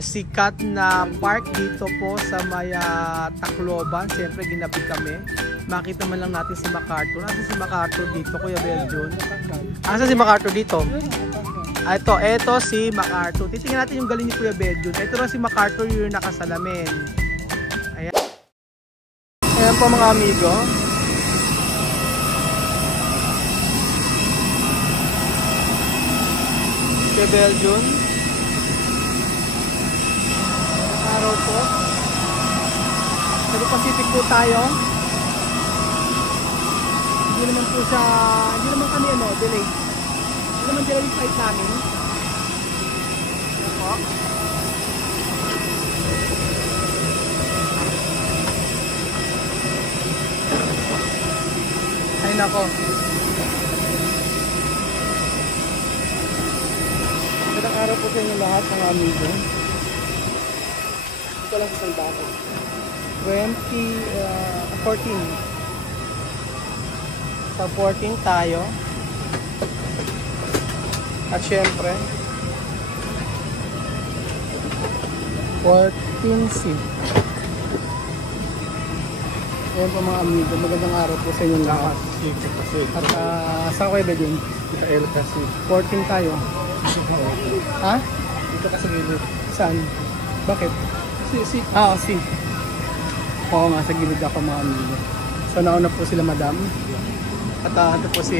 sikat na park dito po sa may Tacloban. Siyempre ginabi kami. Makita man lang natin si MacArthur. Asa si MacArthur dito, Kuya Beljon? Asa si MacArthur dito? Ito si MacArthur. Titingnan natin yung galing ni Kuya Beljon. Ito na si MacArthur yung nakasalamin. Ayan. Ayan po mga amigo. Kuya Beljon. Araw po. Cebu Pacific po tayo. Hindi naman kami delay. Hindi naman delay yung flight namin. Ayan po. Ay nako. Magandang araw po sa inyo lahat mga amigo. Ito lang sa Salbato. 14. Sa 14 tayo. At syempre 14C. Ayan po mga amigo, magandang araw po sa inyong lahat. At saan kayo ba dyan? Mikael kasi 14 tayo. Ha? dito ka sa gilid. Saan? Bakit? Si. Si. Oo nga, sa gilid ako mga amigo. So nauna po sila madam. At ito po si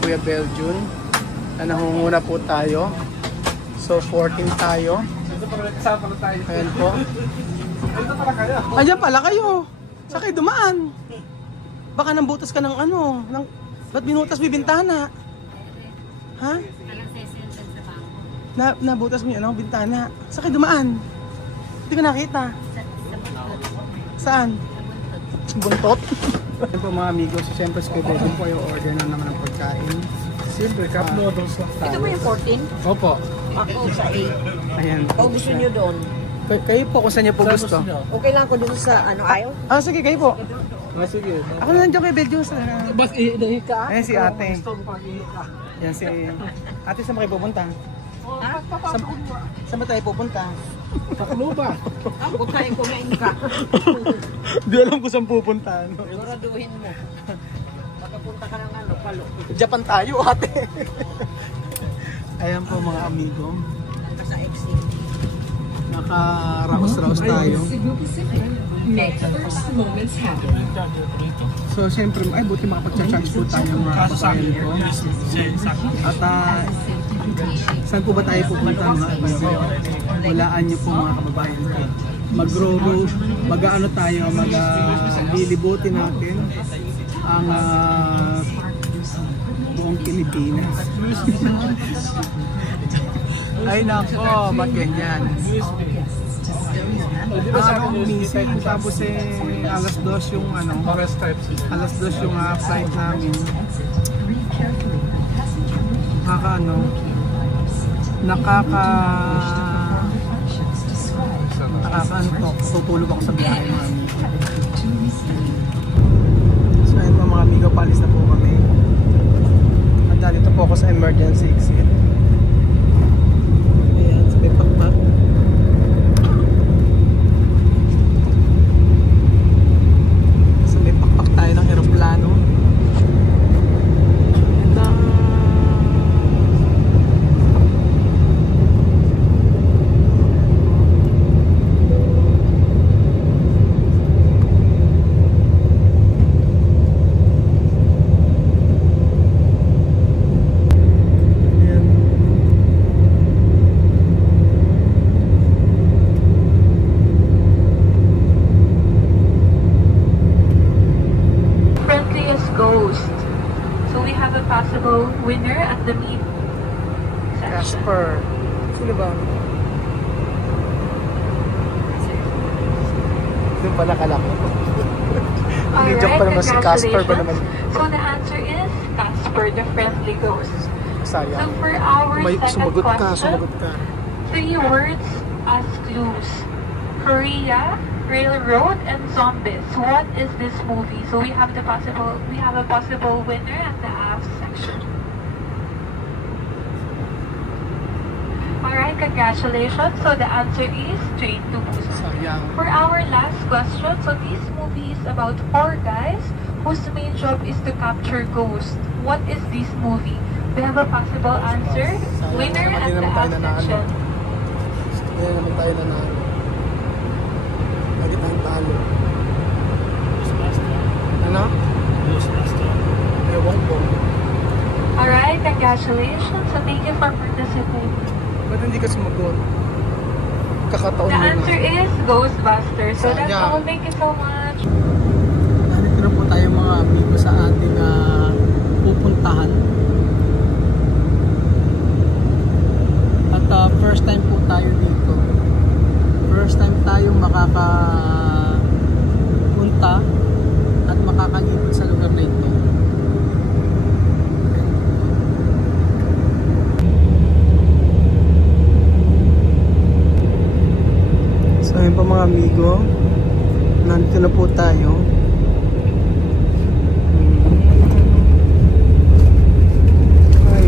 Kuya Beljon. Nangunguna po tayo. So 14 tayo. Dito pala kasama pala tayo. Ayan po. Dito pala kayo. Ayan pala kayo. Saan kayo dumaan? Baka nang butas ka ng ba't binutas mo yung bintana? Ha? Nabutas mo yung bintana. Saan kayo dumaan? Hindi ko nakita. Saan? Buntot? Ayan po mga amigos, siyempre sa Quebec po yung order na naman ng pagkain. Siyempre, cup noodles lang tayo. Ito ba yung 14? Opo. Ako sa 8. Ayan. O gusto nyo doon? Kayo po kung saan niyo po Saan gusto. niyo? Okay lang ko doon sa ayaw? Sige, kayo po. Sige. Ako na nandiyan kay Beljon. Bas, iidahi ka. Ayan si ate. Gusto mo pag-ihi ka. Yan si ate, saan ba kayo pupunta? Ha? Saan ba tayo pupunta? Taklo ba? Ako kain kumain ka. Di alam ko saan pupunta. Siguraduhin mo. Makapunta ka ng palo. Japan tayo ate. Ayan po mga amigo. Naka sa XC. Naka-raos-raos tayo. So siyempre, buti makapag-charge po tayo mga kababayan ko. At saan po ba tayo pupunta mga amigo? Walaan niyo po mga kababayan ko. Mag-ano tayo, lilibutin natin ang buong Pilipinas. Ay nako, ba't ganyan? Minsan, tapos alas 2 yung alas 2 yung flight namin. Nakakaantok. Tutulog ako sa biyahe mga amigo. So ayun po mga amigo, palis na po kami. At dito po ako sa emergency exit. Ayan, sa may pakpak. Sa may pakpak tayo ng aeroplano. Winner at the meet Casper. Sino ba? Doon pala kalaki. Hindi joke pa naman si Casper ba naman? So the answer is Casper, the friendly ghost. Sayang. So for our second Sumagot question, ka. 3 words as clues. Korea, railroad, and zombies. What is this movie? So we have a possible winner at the half section. Alright, congratulations. So the answer is Train to Busan. Sayang. For our last question, so this movie is about four guys whose main job is to capture ghosts. What is this movie? We have a possible answer, winner, and the abstention. Kaya naman tayo na nalo. Lagi tayong talo. Ano? Ewan ko. Alright, congratulations. So thank you for participating. Ba't hindi ka sumagot? Kakataon The mo na. answer is Ghostbusters. So that's Sayang. all. Thank you so much. Nandito na po tayo mga amigo sa ating pupuntahan. At first time po tayo dito. First time tayong makakapunta at makakalibot sa lugar na ito. So ayun po mga amigo, nandito na po tayo. Ay.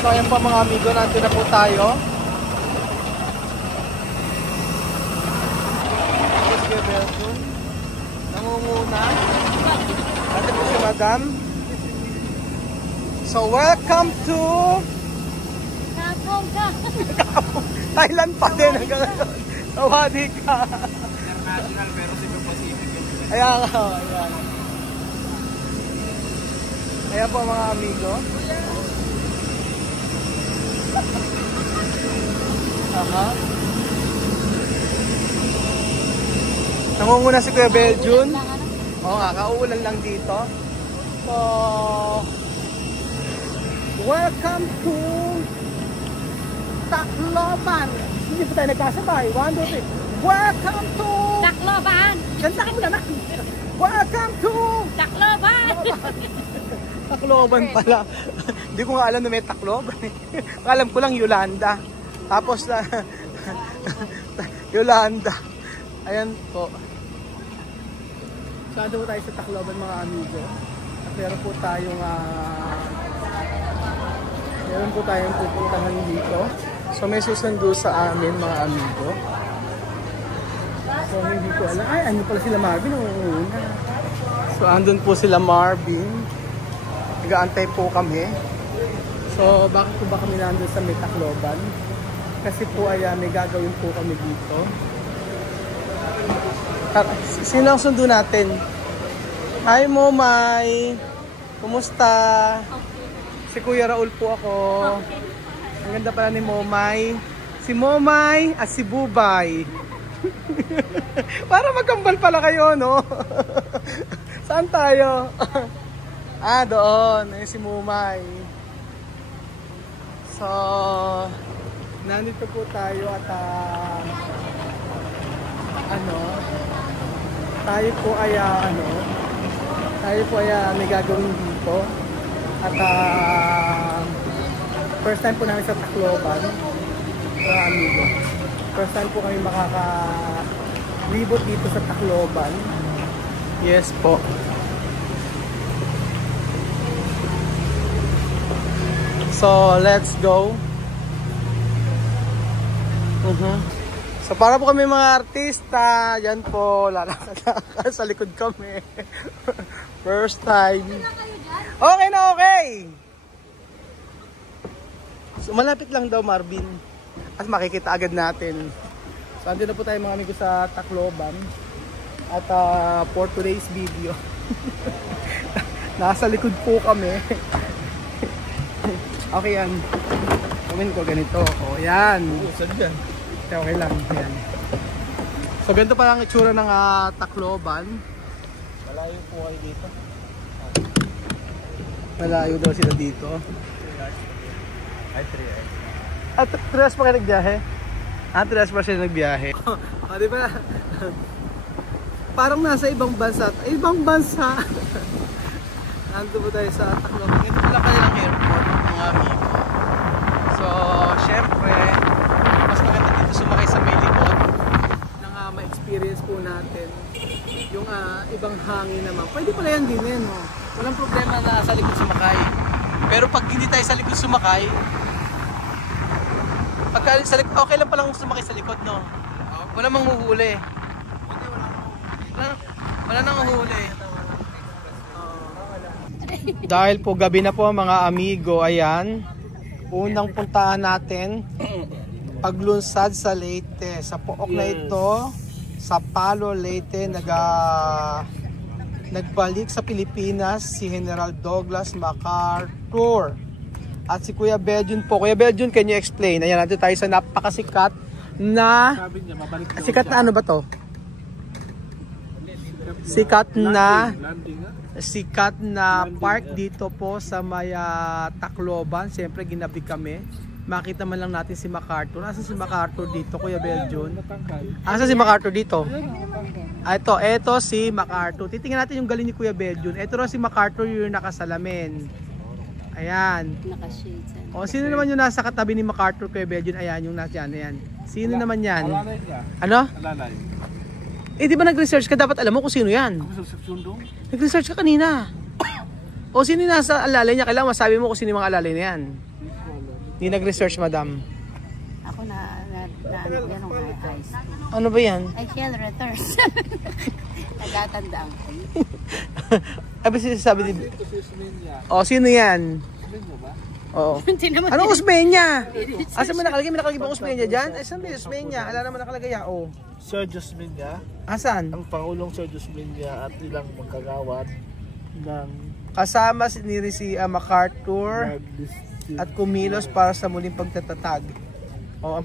So ayan po mga amigo, nandito na po tayo. Nangunguna. Nandito po si Madam. So welcome to Thailand pa din hanggang ngayon. Sawadi ka. International pero Cebu Pacific. Ayan nga, ayan. Ayan po mga amigo. Aha. Nangunguna si Kuya Beljun. Oo nga, kauulan lang dito. So, welcome to Tacloban. Hindi pa tayo nagkasabay. 1, 2, 3. Welcome to Tacloban! Ganda ka mo naman. Welcome to Tacloban! Tacloban pala. Hindi ko nga alam na may Tacloban. Alam ko lang Yolanda. Tapos na Yolanda. Ayan po. So ando po tayo sa Tacloban mga amigo. At meron po tayong pupuntahan dito. So may susundo sa amin mga amigo. So hindi ko alam. Ay, ano pala sila Marvin? So andun po sila Marvin. Nag-aantay po kami. So bakit po ba kami nandun sa may Tacloban? Kasi po ay may gagawin po kami dito. Sino ang sundo natin? Hi Momay! Kumusta? Si Kuya Raul po ako. Ang ganda pala ni Momay. Si Momay at si Bubay. Para magkambal pala kayo, no? Saan tayo? Ah, doon. Ayun si Momay. So, nandito po tayo at tayo po ay may gagawin dito. At first time po namin sa Tacloban. Amigo. First time po kami makaka-libot dito sa Tacloban. Yes po. So, let's go. So, para po kami mga artista, yan po, lalakad sa likod kami. First time. Okay na, okay! So, malapit lang daw, Marvin. At makikita agad natin. So, andun na po tayo mga amigo sa Tacloban. At for today's video, nasa likod po kami. Okay yan. Gawin ko ganito. O, yan. Saan dyan? Okay lang. Yan. So, ganito pa lang itsura ng Tacloban. Malayo po kayo dito. Malayo daw sila dito. Ay, 3 hours. At 3 hours pa kayo nagbiyahe? 3 hours pa sila nagbiyahe. Di ba? Parang nasa ibang bansa. Ibang bansa! Nandito po tayo sa Tacloban. Ito pala kayo ng airport. mahangin naman. Pwede pala yan din eh, no? Walang problema na sa likod sumakay. Pero pag hindi tayo sa likod sumakay, okay lang palang sumakay sa likod, no? Wala mang huhuli. Wala nang huhuli. Dahil po gabi na po mga amigo, ayan. Unang puntahan natin, paglunsad sa Leyte. Sa Pook na ito, sa Palo, Leyte, nagbalik sa Pilipinas si General Douglas MacArthur. At si Kuya Beljun po. Kuya Beljun, can you explain? Ayan, natin tayo sa napakasikat na... Sikat na ano ba to? Sikat na park dito po sa may Tacloban. Siyempre ginabi kami. Makita man lang natin si MacArthur. Asa si MacArthur dito, Kuya Beljun? Asa si MacArthur dito? Ito si MacArthur. Titingnan natin yung galing ni Kuya Beljun. Ito raw si MacArthur yung nakasalamin. Ayan. O sino naman yung nasa katabi ni MacArthur, Kuya Beljun? Ayan yung nasa yan. Ayan. Sino naman yan? Ano? Eh di ba nag-research ka? Dapat alam mo kung sino yan. Nag-research ka kanina. O sino yung nasa alalay niya? Kailangan masabi mo kung sino yung mga alalay na yan. Hindi nag-research, madam. Ako na ganong eyes. Ano ba yan? I shall return. Nagatandaan ko. Abi sabi din. O sino yan? Oo. Anong Usmeña? Asa mo nakalagay? May nakalagay ba Usmeña dyan? Ay, saan ba yung Usmeña? Ala naman nakalagay yan. Oh. Sir Josmeña, Asan? ang Pangulong Sir Josmeña at ilang magkagawad ng Kasama si MacArthur at kumilos para sa muling pagtatatag. O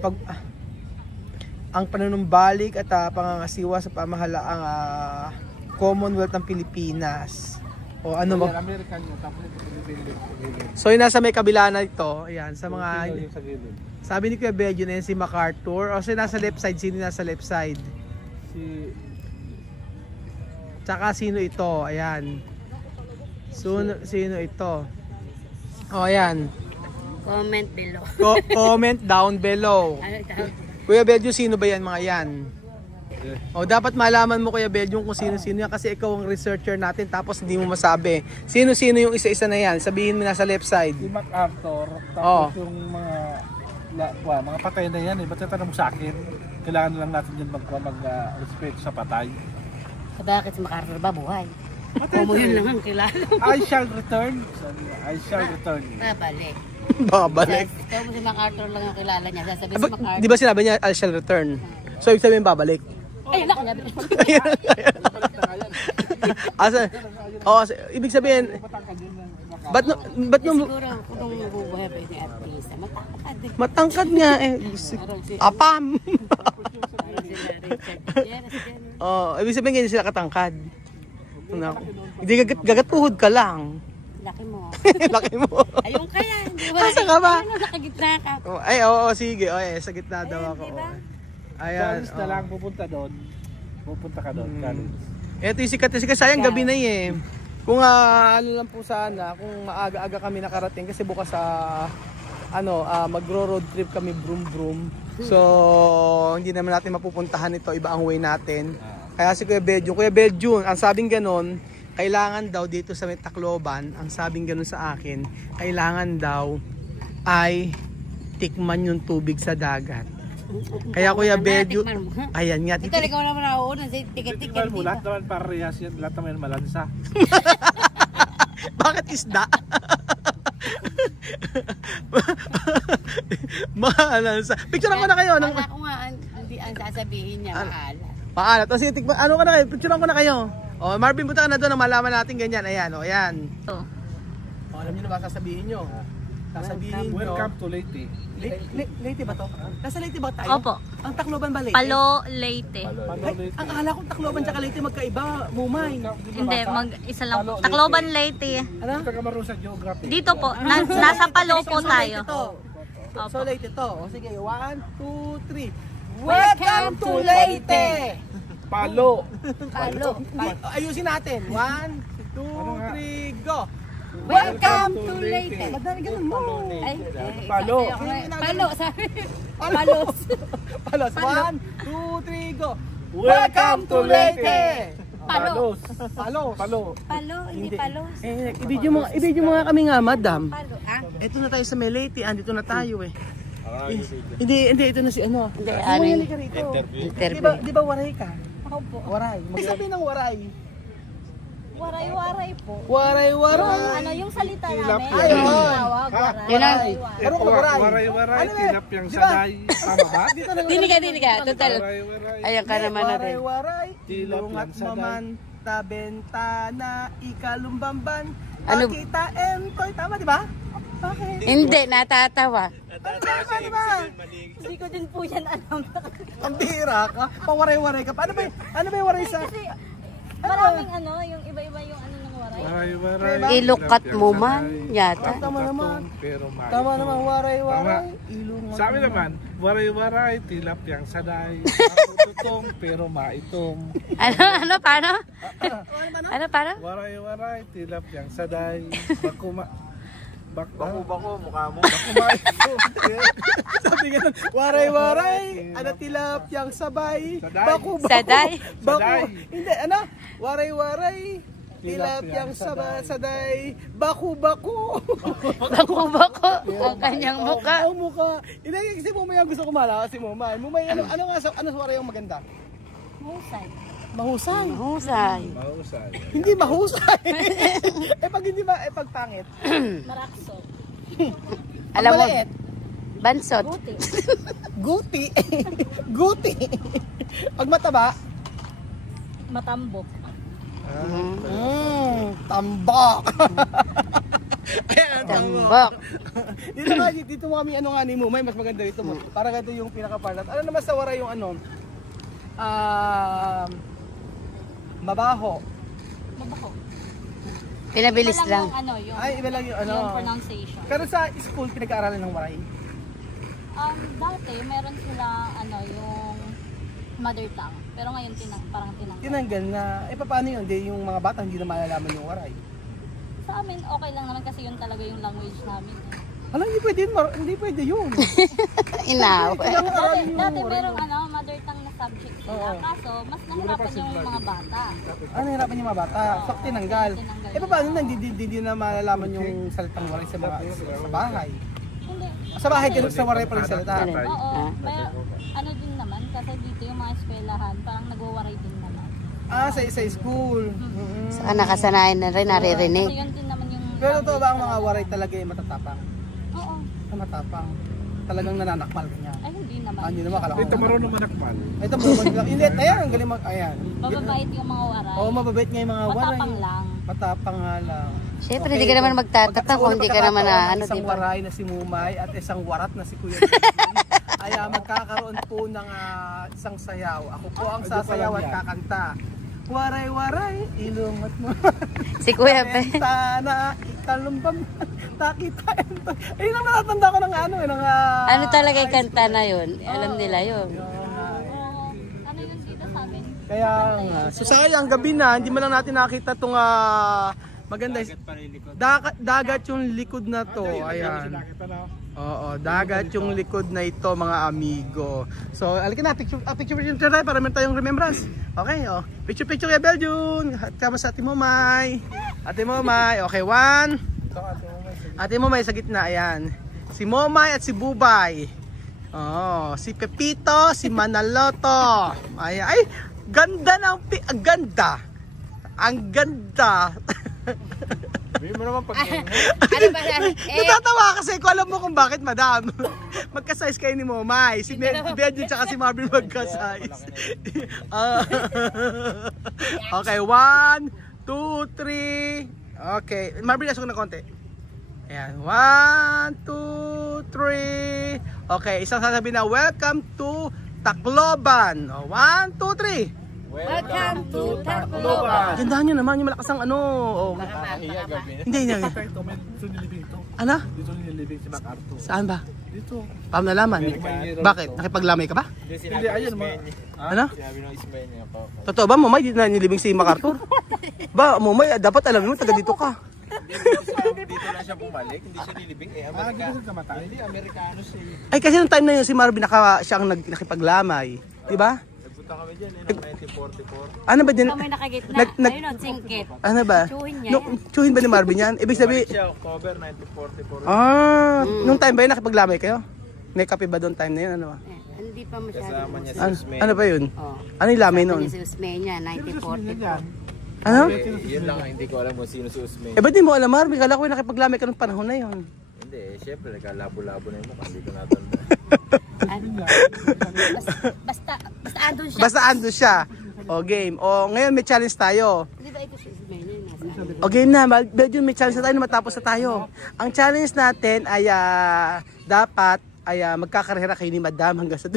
ang panunumbalik at pangangasiwa sa pamahalaang Commonwealth ng Pilipinas. O ano ba? American yun, tapos So yung nasa may kabila na ito, ayan, sa mga sa gilid. sabi ni Kuya Beljun na si MacArthur. O sino nasa left side? Sino nasa left side? Tsaka sino ito? Ayan. Sino ito? O ayan. Comment below. Comment down below. Kuya Beljun, sino ba yan mga yan? O dapat malaman mo Kuya Beljun kung sino-sino yan kasi ikaw ang researcher natin tapos hindi mo masabi. Sino-sino yung isa-isa na yan? Sabihin mo nasa left side. Si MacArthur, tapos yung mga patay na yan eh. Ba't tatanong mo sa akin? Kailangan lang natin dyan mag-respect sa patay. Bakit si MacArthur ba buhay? Como yun lang ang kilala. I shall return. I shall return. Babalik. Babalik. Kaya mo si MacArthur lang ang kilala niya. Sasabihin si MacArthur. Di ba sinabi niya I shall return? So ibig sabihin babalik. Ayun na kanya. Ibig sabihin ba't Siguro kung bubuhay pa yung artista, matangkad eh. matangkad nga eh. Apam. Parang sila Richard Gutierrez. Ibig sabihin ganyan sila katangkad. Hindi gagatuhod ka lang. Laki mo. Laki mo. Ayun kaya. Hindi ba? Asa ka ba? Nakagitna ka. Ay, oo, sige. Sa gitna daw ako. Diba? Ayan. College na lang pupunta doon. Pupunta ka doon, college. Eto yung sikat. Sayang gabi na eh. Kung ano lang po sana, kung maaga-aga kami nakarating kasi bukas sa magro-road trip kami brum. So, hindi naman natin mapupuntahan ito, iba ang way natin. Kaya si Kuya Beljun, ang sabing ganon, kailangan daw dito sa may Tacloban, ang sabing ganon sa akin, kailangan daw ay tikman yung tubig sa dagat. Kaya Kuya Beljun, ayan nga. Ito, ikaw naman nauuna sa tiket-tiket dito. Lahat naman parehas yan, lahat naman malansa. Bakit isda? Maalansa. Picturean ko na kayo. Kala ko nga, ang sasabihin niya, maalat. Maalat. O sige, ano ka na kayo? Picturean ko na kayo. O, Marvin, punta ka na doon na malaman natin ganyan. Ayan, o, ayan. O, alam niyo na ba sasabihin nyo? Sasabihin nyo. Welcome to Leyte. Leyte ba to? Nasa Leyte ba tayo? Opo. Ang Tacloban ba Leyte? Palo, Leyte. Ay, ang akala ko Tacloban tsaka Leyte magkaiba. Mumay. Hindi, mag-isa lang po. Tacloban, Leyte. Ano? Ito ka marunong sa geography. Dito po, nasa Palo po So, tayo. Leyte to. Opo. So Leyte to. O sige, 1, 2, 3. Welcome to Leyte! Palo! Palo. Ayusin natin. 1, 2, 3, go! Welcome to Leyte. Madali ganun mo. Ay, Palo. Palo, sabi. Palos. Palos. 1, 2, 3, go! Welcome to Leyte! Palos. Palo. Palo. Palo, hindi palo. I-video mo nga kami nga, madam. Palo, ah? Ito na tayo sa Melete, andito na tayo eh. Hindi, ito na si ano. Hindi, ano yun? Ka rito. Interview. Di ba waray ka? Ako po. Waray. Sabi ng waray. Waray-waray po. Waray. Ano yung salita namin? Ayun. Tawag, waray. Yun ang... Ano ka waray? Waray-waray, Ano ba? tilapyang Di ba? saday. Tama ba? Dito na Dili ka. Total. Waray-waray. Ayan ka naman natin. Waray, Tilap ilong at yan sa maman, tabentana, ikalumbamban, Ano? pakita entoy. Tama, di ba? Bakit? Hindi, natatawa. Ano ba? Hindi ko din po yan alam. Ang bihira ka. Pawaray-waray ka pa. Ano ba yung waray sa... Kasi maraming ano, yung iba-iba yung ano ng waray. Waray-waray. Ilukat tilapyang mo man, saday. yata. Tama naman. Pero may. Tama naman, waray-waray, ilong at Sa amin maman. naman, waray-waray, tilapyang saday. Makututong pero maitong. Ano, paano? Ano, paano? Waray-waray, tilapyang saday. Bako, mukha mo. Sabi nga, waray-waray, ano tilapyang sabay, Saday. baku-baku, Saday. baku, Saday. hindi, ano, waray-waray, tilapyang saday, baku-baku. Bako-bako ang kanyang muka. Ang mukha. Hindi, kasi Mumay ang gusto ko malakas si Mumay. Mumay, ano nga, ano sa waray ang maganda? Husay. Mahusay. Husay. Mahusay. Hindi mahusay. Pag hindi ba, pag pangit. Marakso. Alam mo, Maliit. bansot. Buti. Guti. Guti. Pag mataba, Matambok. tambak. Ayan, Tambok. dito mo kami ano nga ni Mumay, mas maganda dito mo. Para ganito yung pinaka-part. Ano naman sa waray yung ano? Mabaho. Mabaho. Pinabilis Iba lang. Yung, ano, yung, Ay, iba lang yung ano. yung pronunciation. Pero sa school, pinag-aaralan ng waray. Dati, meron sila, ano, yung mother tongue. Pero ngayon, parang tinanggal. Tinanggal na, paano yun? Di, yung mga bata hindi na malalaman yung waray. Sa amin, okay lang naman kasi yun talaga yung language namin. Alam, hindi pwede yun. Inaw. Kailangan aralin yung Dati waray. merong ano, mother tongue na subject sila. Oo. Kaso, mas nahirapan yung mga bata. Ano hirapan yung mga bata? So, tinanggal. Paano na, hindi na malalaman yung salitang waray sa bahay? Hindi. Sa bahay, ganun sa waray pa rin salita. Oo. Ah. May, ano din naman, kasi dito yung mga eskwelahan, parang nagwawaray din naman. Sa school. Saka nakasanayan na rin, Kasi naririnig. yun din naman yung... Pero totoo ba ang mga waray talaga ay matatapang? Oo. Matapang. Talagang nananakmal ka niya. Ay, hindi naman. Hindi naman kala ko. Ito marunong manakmal. Ito marunong lang. Hindi, ayan, ang galing ayan. Mababait yung mga waray. Oo, mababait nga yung mga waray. Matapang lang. Matapang nga lang. Siyempre, hindi ka naman magtatatang kung hindi ka naman na, ano, isang diba? waray na si Mumay at isang warat na si Kuya. Ay magkakaroon po ng isang sayaw. Ako po ang sasayaw at kakanta. Waray-waray, ilong at mo. Si Kuya Pe. Bentana, ikalumbam, takita. Ayun ang natatanda ko ng ano. Ano talaga yung kanta na yun? Alam nila yun. Oo. Ano yun dito sa amin? Kaya nga. So sayang gabi na, hindi man lang natin nakita itong maganda. Dagat yung likod na to. Ayan. Oo, dagat yung likod na ito mga amigo. So, alika na, picture tayo para meron tayong remembrance. Okay, oh. Picture kay Beljun. Kama sa Ate Momay. Ate Momay, okay, one. Ate Momay sa gitna, ayan. Si Momay at si Bubay. Oh, si Pepito, si Manaloto. Ay, ganda ng ang ganda. Ang ganda. Sabihin mo naman pag Ano ba yan? Natatawa kasi ko alam mo kung bakit, madam. Magka-size kayo ni Momay. Si Benji tsaka si Marvin magka-size. Okay, 1, 2, 3. Okay, Marvin asok na konti. Ayan, 1, 2, 3. Okay, isang sasabihin na welcome to Tacloban. 1, 2, 3. Welcome to Tacloban. Gandahan nyo naman yung malakas ang ano. Oh. nakakahiya gabi. Hindi. Ito, may dito nilibing ito. Ano? Dito nilibing si MacArthur. Saan ba? Dito. Paano nalaman? Bakit? Nakipaglamay ka ba? Hindi, ayun mo. Ano? Sinabi nung Ismael niya po. Totoo ba, Momay? Di na nilibing si MacArthur? Ba, Momay, dapat alam mo, taga dito ka. Dito na siya bumalik, hindi siya nilibing. Dito ka matay. Hindi, Amerikano siya. Ay, kasi nung time na yun, si Marvin siya ang nakipaglamay. Di ba? Punta kami dyan, ng 1944. Ano ba din? Ikaw may nakagitna. Nag- Ayun o, singkit. Ano ba? Tsuhin niya. Tsuhin ba ni Marvin yan? Ibig sabihin, Siya, October 1944. nung time ba yun nakipaglamay kayo? May kape ba doon time na yun? Ano ba? Hindi pa masyado. Kasama niya si Ano, Usme. ano ba yun? Oh. Ano yung lamay nun? Si Usmeña, 1944. Ano? Yun lang, hindi ko alam kung sino si Usme. Eh ba't di mo alam Marvin? Kala ko yung nakipaglamay ka nung panahon na yun. Hindi, syempre, nagkalabo-labo na yung mukha. Hindi ko natanda. Basta andun siya. Basta ando siya. O game. O ngayon may challenge tayo. Hindi ba ito si Usmeña yung nasa O game na. Medyo may challenge na tayo na matapos na tayo. Ang challenge natin ay dapat ay magkakarera kayo ni Madam hanggang sa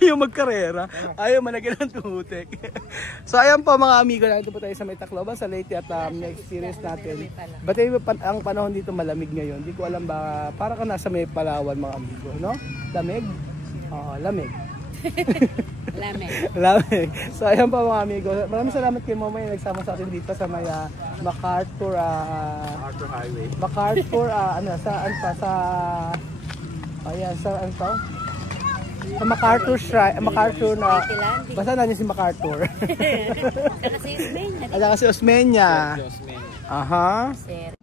ayaw magkarera. Ayaw managin ng tuhutek. So ayan po mga amigo, nandito po tayo sa May Tacloban sa Leyte at next series natin. Batay ang panahon dito malamig ngayon. Hindi ko alam ba, para ka nasa May Palawan mga amigo, no? Lamig? Oo, lamig. Lamig. Lamig. So ayan po mga amigo. Maraming salamat kay Mama yung nagsama sa atin dito sa may MacArthur Arthur Highway. MacArthur saan pa sa ayan sa ano to? Sa MacArthur Shrine, MacArthur na basta nandiyan si MacArthur. Saka si Usmeña. At saka si Osmeña. Usme. Aha. Sir.